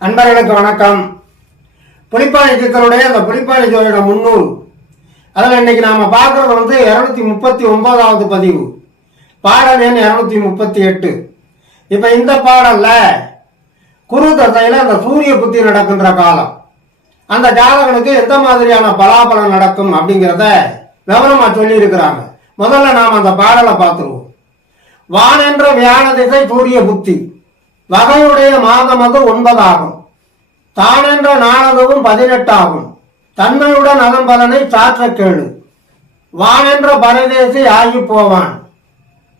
அன்பர்களுக்கு வணக்கம். புலிப்பாணி சித்தருடைய அந்த புலிப்பாணி ஜோதிட முன்னூறு, அதில் இன்னைக்கு நாம பார்க்கறது 239வது பதிவு, பாடல் எண் 238. இப்ப இந்த பாடல்ல குரு தசையில அந்த சூரிய புத்தி நடக்கின்ற காலம், அந்த ஜாதகனுக்கு எந்த மாதிரியான பலாபலம் நடக்கும் அப்படிங்கிறத விவரமா சொல்லி இருக்கிறாங்க. முதல்ல நாம் அந்த பாடலை பார்த்துருவோம். வான் என்ற வியான திசை சூரிய புத்தி, வகையுடைய மாதம் அது 9 ஆகும். தான் என்ற நாளதுவும் 18 ஆகும். தன்மையுடன் அதன் பலனை சாற்ற கேளு. வான் என்ற பரதேசி ஆகி போவான்,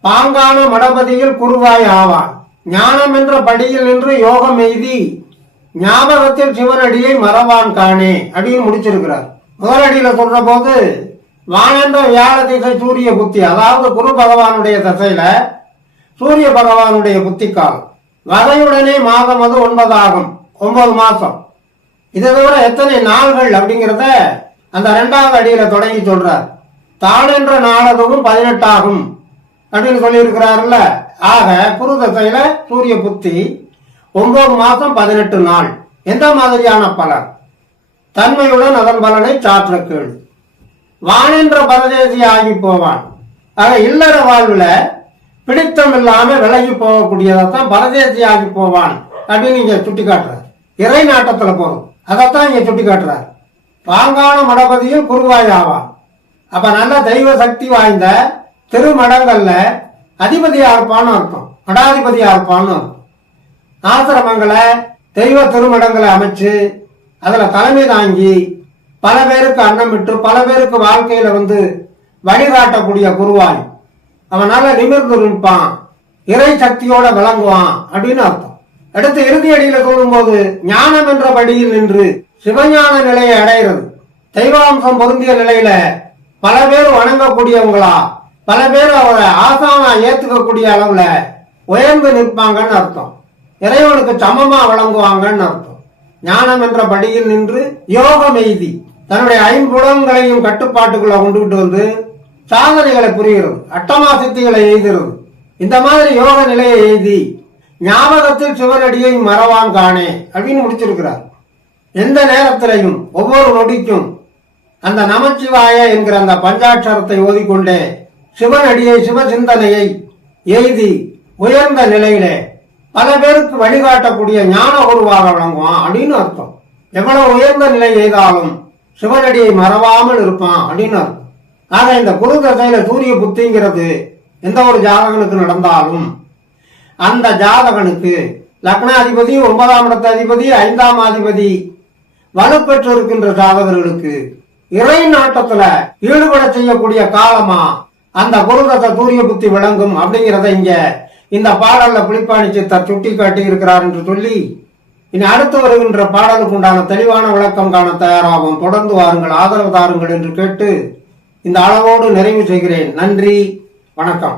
பாங்கான மடபதியில் குருவாய் ஆவான். ஞானம் என்ற படியில் நின்று யோகம் எய்தி ஞாபகத்தில் சிவனடியை மறவான் காணே அப்படின்னு முடிச்சிருக்கிறார். முதலடியில சொல்ற போது வான் என்ற வியாழ திசை சூரிய புத்தி, அதாவது குரு பகவானுடைய திசையில சூரிய பகவானுடைய புத்தி காலம், வகையுடனே மாதம் அது 9 ஆகும், 9 மாசம். இதை தவிர எத்தனை நாள்கள் அப்படிங்கிறத அந்த 2வது அடியில தொடங்கி சொல்றார். தான் என்ற நாளதுவும் 18 ஆகும் அப்படின்னு சொல்லி இருக்கிறாருல்ல. ஆக குரு தசையில சூரிய புத்தி 9 மாசம் 18 நாள். எந்த மாதிரியான பலன்? தன்மையுடன் அதன் பலனை சாற்ற கேளு. வான் என்ற பரதேசி ஆகி போவான். ஆக இல்லற வாழ்வுல பிடித்தம் இல்லாம விலகி போகக்கூடியதான் பரதேசி ஆகி போவான் அப்படின்னு இங்க சுட்டி காட்டுறார். இறை நாட்டத்துல போறோம், அதைத்தான் இங்க சுட்டி காட்டுறார். பாங்கான மடபதியில் குருவாய் ஆவான். அப்ப நல்ல தெய்வ சக்தி வாய்ந்த திருமடங்கள்ல அதிபதியா இருப்பான்னு அர்த்தம், மடாதிபதியா இருப்பான்னு அர்த்தம். ஆசிரமங்களை தெய்வ திருமடங்களை அமைச்சு அதுல தலைமை தாங்கி பல பேருக்கு அன்னம் விட்டு பல பேருக்கு வாழ்க்கையில வழிகாட்டக்கூடிய குருவாய் அவனால நிமிர்ந்து நிற்பான், இறை சக்தியோட விளங்குவான் அப்படின்னு அர்த்தம். அடுத்து இறுதி அடியில சொல்லும் போது ஞானம் என்ற படியில் நின்று சிவஞான நிலையை அடைகிறது. தெய்வாம்சம் பொருந்திய நிலையில பல பேர் வணங்கக்கூடியவங்களா, பல பேர் அவரை ஆசானா ஏத்துக்கக்கூடிய அளவுல உயர்ந்து நிற்பாங்கன்னு அர்த்தம். இறைவனுக்கு சமமா வழங்குவாங்கன்னு அர்த்தம். ஞானம் என்ற படியில் நின்று யோகம் எய்தி தன்னுடைய 5 புலன்களையும் கட்டுப்பாட்டுக்குள்ள கொண்டுகிட்டு சாதனைகளை புரிகிறது, அட்டமா சித்திகளை எய்துகிறது. இந்த மாதிரி யோக நிலையை எய்தி ஞாபகத்தில் சிவனடியை மறவான் காணே அப்படின்னு முடிச்சிருக்கிறார். எந்த நேரத்திலையும் ஒவ்வொரு நொடிக்கும் அந்த நமச்சிவாய என்கிற அந்த பஞ்சாட்சரத்தை ஓதிக்கொண்டே சிவனடியை சிவ சிந்தனையை எய்தி உயர்ந்த நிலையிலே பல பேருக்கு வழிகாட்டக்கூடிய ஞான குருவாக விளங்குவான் அப்படின்னு அர்த்தம். எவ்வளவு உயர்ந்த நிலை எய்தாலும் சிவனடியை மறவாமல் இருப்பான் அப்படின்னு அர்த்தம். ஆக இந்த குரு தசையில சூரிய புத்திங்கிறது எந்த ஒரு ஜாதகனுக்கு நடந்தாலும் அந்த ஜாதகனுக்கு லக்னாதிபதி, 9ஆம் இடத்த அதிபதி, 5ஆம் அதிபதி வலுப்பெற்று இருக்கின்ற ஜாதகர்களுக்கு இறை நாட்டத்துல ஈடுபட செய்யக்கூடிய காலமா அந்த குரு தசை சூரிய புத்தி விளங்கும் அப்படிங்கிறத இங்க இந்த பாடல்ல புலிப்பாணி சித்தர் சுட்டி காட்டி இருக்கிறார் என்று சொல்லி, இனி அடுத்து வருகின்ற பாடலுக்கு உண்டான தெளிவான விளக்கம் காண தயாராகும். தொடர்ந்து வாருங்கள், ஆதரவு தாருங்கள் என்று கேட்டு இந்த அளவோடு நிறைவு செய்கிறேன். நன்றி, வணக்கம்.